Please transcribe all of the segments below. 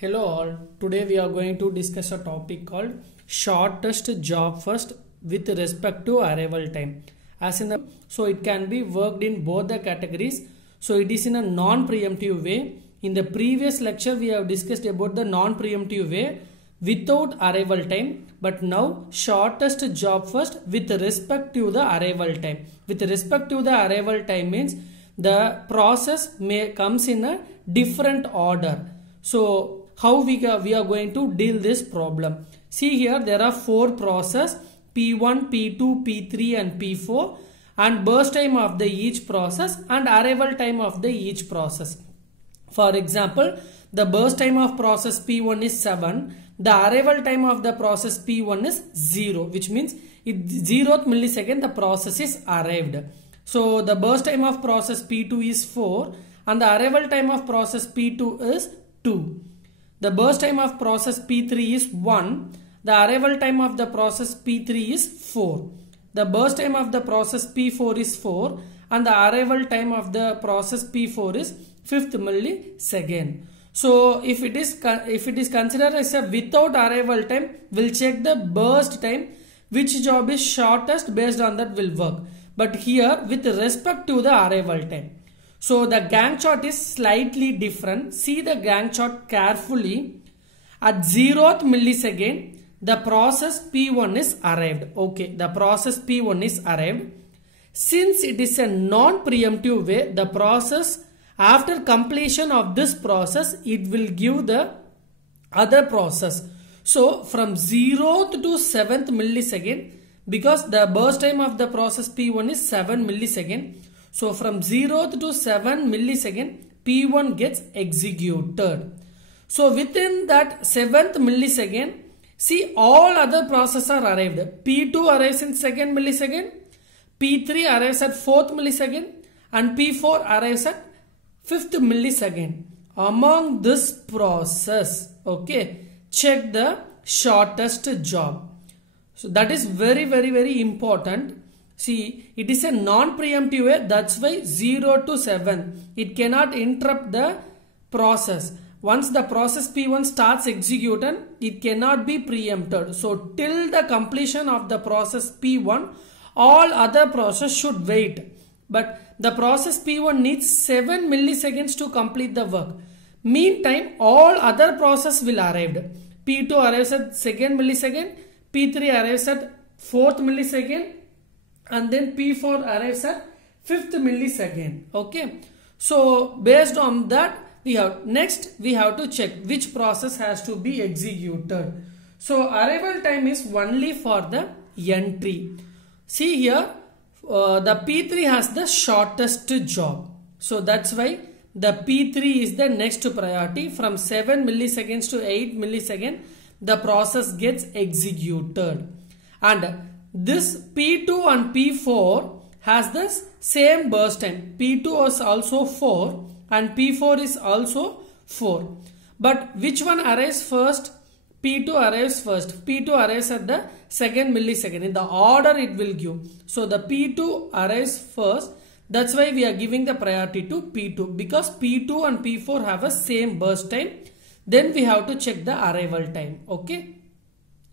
Hello all, today we are going to discuss a topic called shortest job first with respect to arrival time. So it can be worked in both the categories. So it is in a non-preemptive way. In the previous lecture we have discussed about the non-preemptive way without arrival time, but now shortest job first with respect to the arrival time. With respect to the arrival time means the process comes in a different order. So how we are going to deal this problem? See here, there are four processes P1, P2, P3 and P4, and burst time of the each process and arrival time of the each process. For example, the burst time of process P1 is 7. The arrival time of the process P1 is 0, which means in 0th millisecond the process is arrived. So the burst time of process P2 is 4 and the arrival time of process P2 is 2. The burst time of process P3 is 1. The arrival time of the process P3 is 4. The burst time of the process P4 is 4 and the arrival time of the process P4 is 5th millisecond. So if it is considered as a without arrival time, we'll check the burst time, which job is shortest, based on that will work. But here with respect to the arrival time. So the Gantt chart is slightly different. See the Gantt chart carefully. At 0th millisecond, the process P1 is arrived. Okay, the process P1 is arrived. Since it is a non-preemptive way, the process after completion of this process, it will give the other process. So from 0th to 7th millisecond, because the burst time of the process P1 is 7 millisecond. So from 0th to 7 millisecond, P1 gets executed. So within that 7th millisecond, see all other processes are arrived. P2 arrives in 2nd millisecond, P3 arrives at 4th millisecond and P4 arrives at 5th millisecond. Among this process, okay, check the shortest job. So that is very important. See, it is a non-preemptive way, that's why 0 to 7. It cannot interrupt the process. Once the process P1 starts executing, it cannot be preempted. So till the completion of the process P1, all other processes should wait. But the process P1 needs 7 milliseconds to complete the work. Meantime, all other processes will arrive. P2 arrives at 2nd millisecond, P3 arrives at 4th millisecond, and then P4 arrives at 5th millisecond. Okay. So based on that, we have to check which process has to be executed. So arrival time is only for the entry. See here, the P3 has the shortest job. So that's why the P3 is the next priority. From 7 milliseconds to 8 milliseconds, the process gets executed. And this P2 and P4 has the same burst time. P2 is also 4 and P4 is also 4. But which one arrives first? P2 arrives first. P2 arrives at the 2nd millisecond. In the order it will give. So the P2 arrives first. That's why we are giving the priority to P2. Because P2 and P4 have a same burst time. Then we have to check the arrival time. Okay.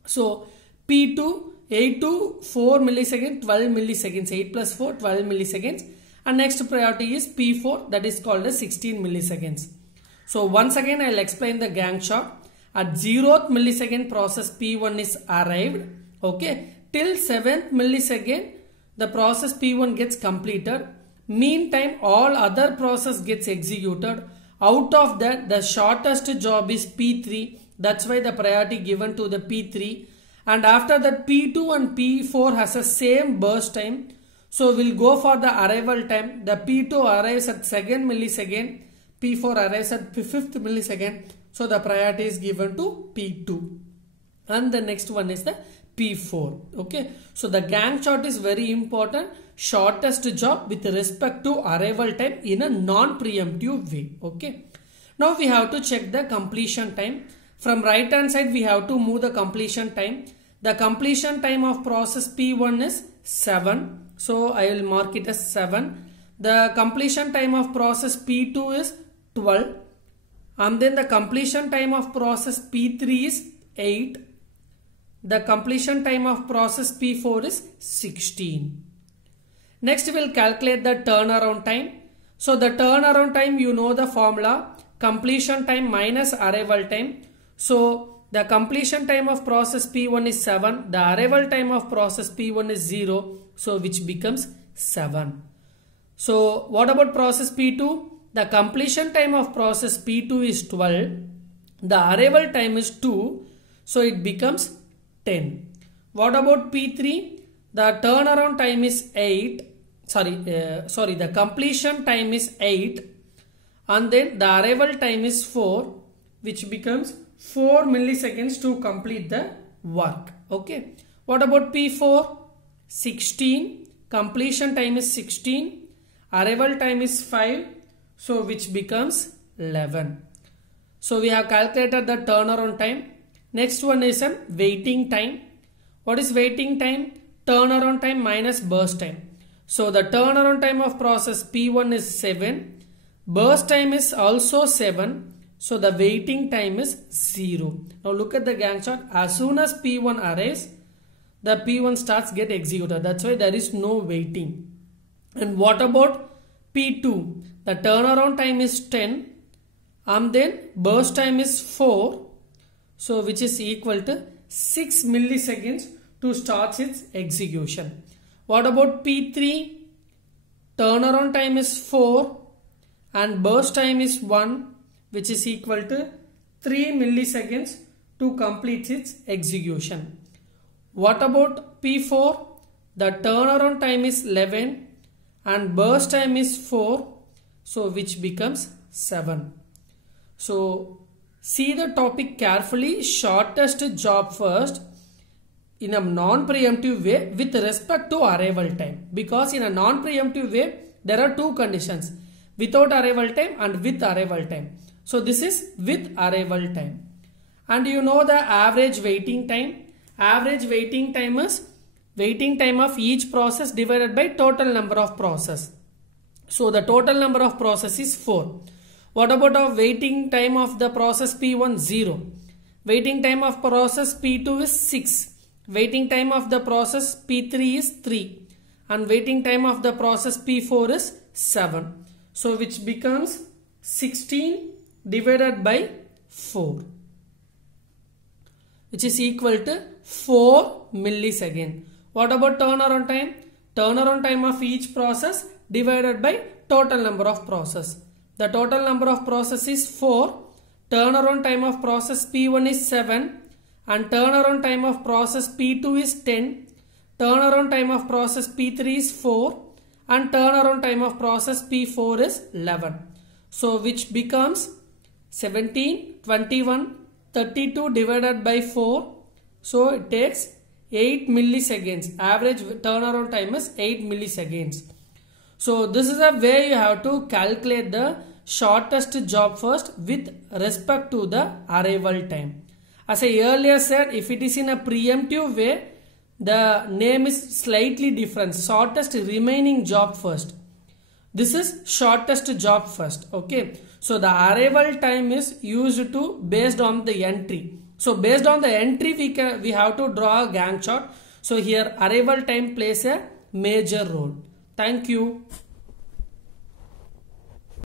So P2, 8 to 4 milliseconds, 12 milliseconds. 8 plus 4, 12 milliseconds. And next priority is P4, that is called as 16 milliseconds. So once again I will explain the Gantt chart. At 0th millisecond process P1 is arrived. Okay. Till 7th millisecond the process P1 gets completed. Meantime all other process gets executed. Out of that the shortest job is P3. That's why the priority given to the P3. And after that P2 and P4 has the same burst time. So we'll go for the arrival time. The P2 arrives at 2nd millisecond. P4 arrives at 5th millisecond. So the priority is given to P2. And the next one is the P4. Okay. So the Gantt chart is very important. Shortest job with respect to arrival time in a non-preemptive way. Okay. Now we have to check the completion time. From right hand side we have to move the completion time. The completion time of process P1 is 7. So I will mark it as 7. The completion time of process P2 is 12. and then the completion time of process P3 is 8. The completion time of process P4 is 16. Next, we will calculate the turnaround time. So the turnaround time, you know the formula, completion time minus arrival time. So the completion time of process P1 is 7. The arrival time of process P1 is 0. So which becomes 7. So what about process P2? The completion time of process P2 is 12. The arrival time is 2. So it becomes 10. What about P3? The turnaround time is 8. The completion time is 8. And then the arrival time is 4, which becomes 4 milliseconds to complete the work. Okay. What about P4? 16. Completion time is 16. Arrival time is 5. So which becomes 11. So we have calculated the turnaround time. Next one is a waiting time. What is waiting time? Turnaround time minus burst time. So the turnaround time of process P1 is 7. Burst time is also 7. So the waiting time is 0. Now look at the Gantt chart. As soon as P1 arrives, the P1 starts get executed. That's why there is no waiting. And what about P2? The turnaround time is 10. And then burst time is 4. So which is equal to 6 milliseconds to start its execution. What about P3? Turnaround time is 4 and burst time is 1, which is equal to 3 milliseconds to complete its execution. What about P4? The turnaround time is 11 and burst time is 4, so which becomes 7. So see the topic carefully. Shortest job first in a non-preemptive way with respect to arrival time, because in a non-preemptive way there are two conditions, without arrival time and with arrival time. So this is with arrival time. And you know the average waiting time. Average waiting time is waiting time of each process divided by total number of process. So the total number of process is 4. What about our waiting time of the process P1? 0. Waiting time of process P2 is 6. Waiting time of the process P3 is 3. And waiting time of the process P4 is 7. So which becomes 16 divided by 4, which is equal to 4 milliseconds. What about turnaround time? Turnaround time of each process divided by total number of process. The total number of process is 4. Turnaround time of process P1 is 7. And turnaround time of process P2 is 10. Turnaround time of process P3 is 4. And turnaround time of process P4 is 11. So which becomes 17, 21, 32 divided by 4. So it takes 8 milliseconds. Average turnaround time is 8 milliseconds. So this is a way you have to calculate the shortest job first with respect to the arrival time. As I earlier said, if it is in a preemptive way, the name is slightly different. Shortest remaining job first. This is shortest job first. Okay. So the arrival time is used to based on the entry. So based on the entry, we have to draw a Gantt chart. So here arrival time plays a major role. Thank you.